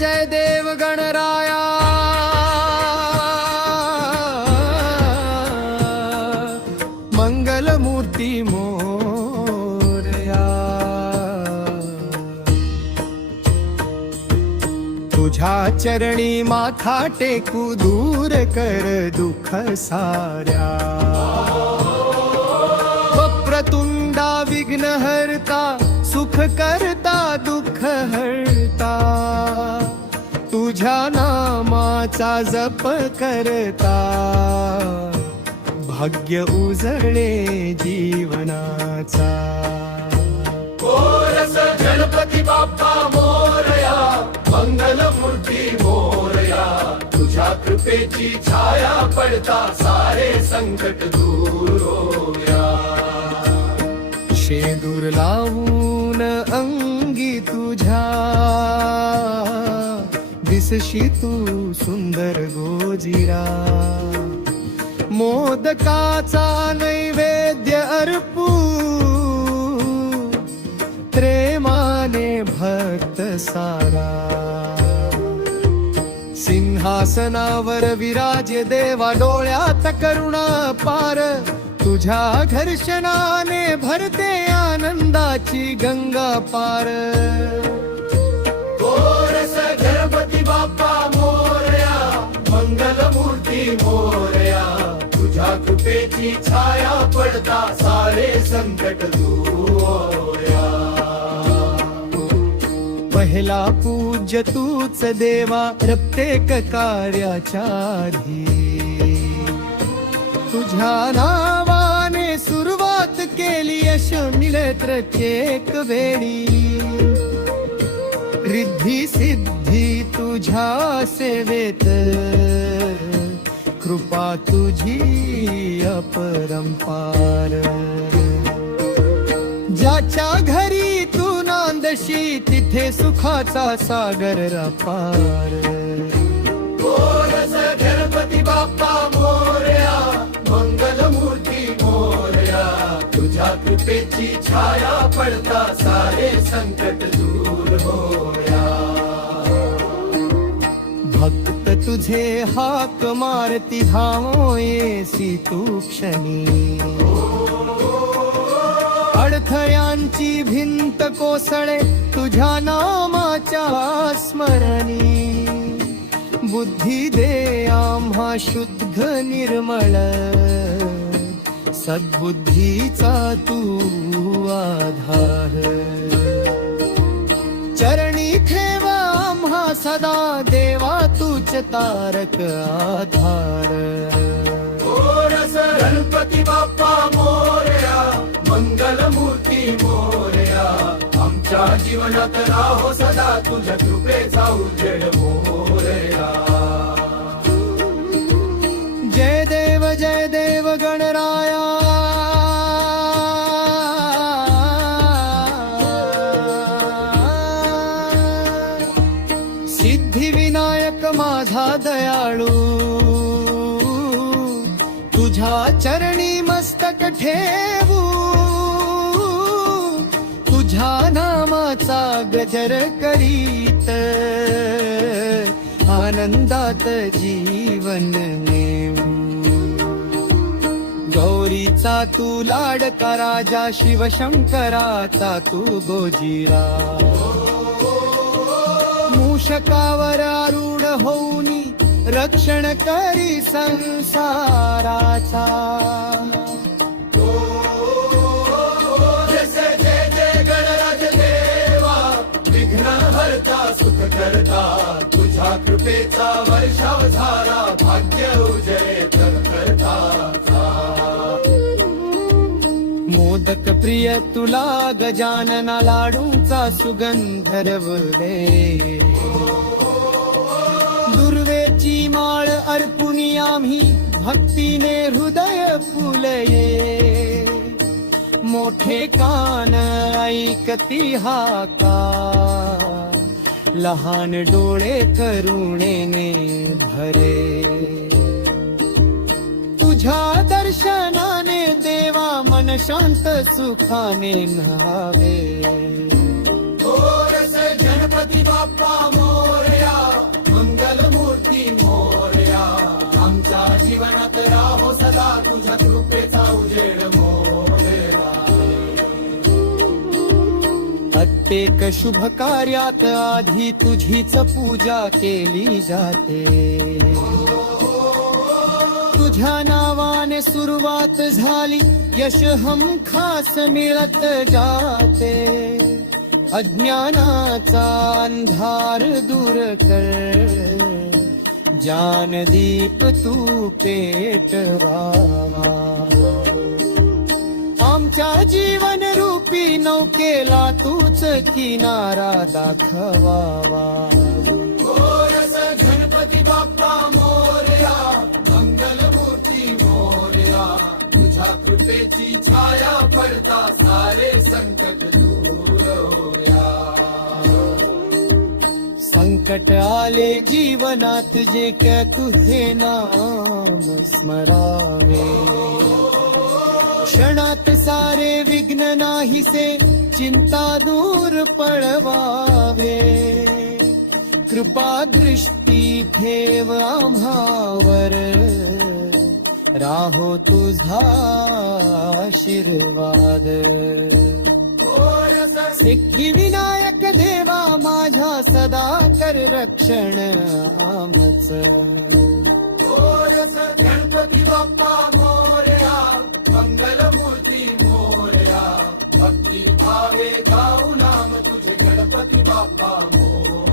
जय देव गणराया मंगलमूर्ती मोरया। तुझ्या चरणी माथा टेकू दूर कर दुःख साऱ्या। वक्रतुंडा विघ्नहर्ता सुख करता दुःख हरता। तुझ्या नामाचा जप करता भाग्य उजळे जीवनाचा। कोरस गणपती बाप्पा मोरया मंगलमूर्ती मोरया। तुझ्या कृपेची छाया पडता सारे संकट दूर होया। शेंदूर लावून अंगी तुझ्या दिसशी तू सुंदर गोजिरा। मोदकाचा नैवेद्य अर्पू प्रेमाने भक्त सारा। सिंहासनावर विराजे देवा डोळ्यात करुणा पार। तुझ्या घर्षणाने भरते आनंदाची गंगा पार। कोरस गणपती बाप्पा मोरया मंगलमूर्ती मोरया। तुझ्या कृपेची छाया पडता सारे संकट दूर होया। पहिला पूज्य तूच देवा प्रत्येक कार्याच्या आधी। तुझ्या नावाने सुरुवात केली यश मिळे प्रत्येक वेळी। रिद्धी सिद्धी तुझ्या सेवेत कृपा तुझी अपरंपार। ज्याच्या घरी तू नांदशी तिथे सुखाचा सागर अपार। कोरस गणपती बाप्पा मोरया मंगलमूर्ती मोरया। तुझ्या कृपेची छाया पडता सारे संकट दूर होया। भक्त तुझे हाक मारती धावो येसी तू क्षणी। अडथळ्यांची भिंत कोसळे तुझ्या नामाच्या स्मरणी। बुद्धी दे आम्हा शुद्ध निर्मळ सद्बुद्धीचा तू आधार। चरणी ठेवा आम्हा सदा देवा तूच तारक आधार। कोरस गणपती बाप्पा मोरया मंगलमूर्ती मोरया। आमच्या जीवनात राहो सदा तुझ्या कृपेचा उजेड मोरया। जय देव गणराया सिद्धिविनायक माझा दयाळू। तुझ्या चरणी मस्तक ठेवू तुझ्या नामाचा गजर करीत आनंदात जीवन नेऊ। गौरीचा तू लाडका राजा शिवशंकराचा तू गोजिरा। मूषकावर आरूढ होऊनी रक्षण करी संसाराचा। जय जय गणराज देवा विघ्नहर्ता सुख करता। तुझ्या कृपेचा वर्षाव झाला भाग्य उजळे करता। मोदक प्रिय तुला गजानना लाडूचा सुगंध रवले। दुर्वेची माळ अर्पुनी आम्ही भक्तीने हृदय फुलये। मोठे कान ऐकती हाका लहान डोळे करुणेने भरे। तुझ्या दर्शनाने देवा मन शांत सुखाने न्हावे। कोरस गणपती बाप्पा मोरया जीवनात राहो सदा तुझ्या कृपेचा उजेड मोरेला. प्रत्येक शुभ कार्यात आधी तुझीच पूजा केली जाते. तुझ्या नावाने सुरुवात झाली यश हमखास मिळत जाते. अज्ञानाचा अंधार दूर कर, ज्ञानदीप तू पेटवावा. आमच्या जीवन रूपी नौकेला तूच किनारा दाखवावा. गोरस गणपती बाप्पा मोरया, मंगलमूर्ती मोरया. तुझ्या कृपेची छाया पडता सारे संकट दूर होया. संकट आले जीवनात जे काय तुझे नाम स्मरावे. क्षणात सारे विघ्न नाहीसे, चिंता दूर पळवावे. कृपा दृष्टी ठेव आम्हावर, राहो तुझा आशीर्वाद. सिद्धी विनायक देवा माझ्या सदा कर रक्षण आमच. गोरस गणपती बाप्पा मोरया, मंगलमूर्ती मोरया. भक्ती भावे गाऊ नाम तुझे गणपती बाप्पा मोरया.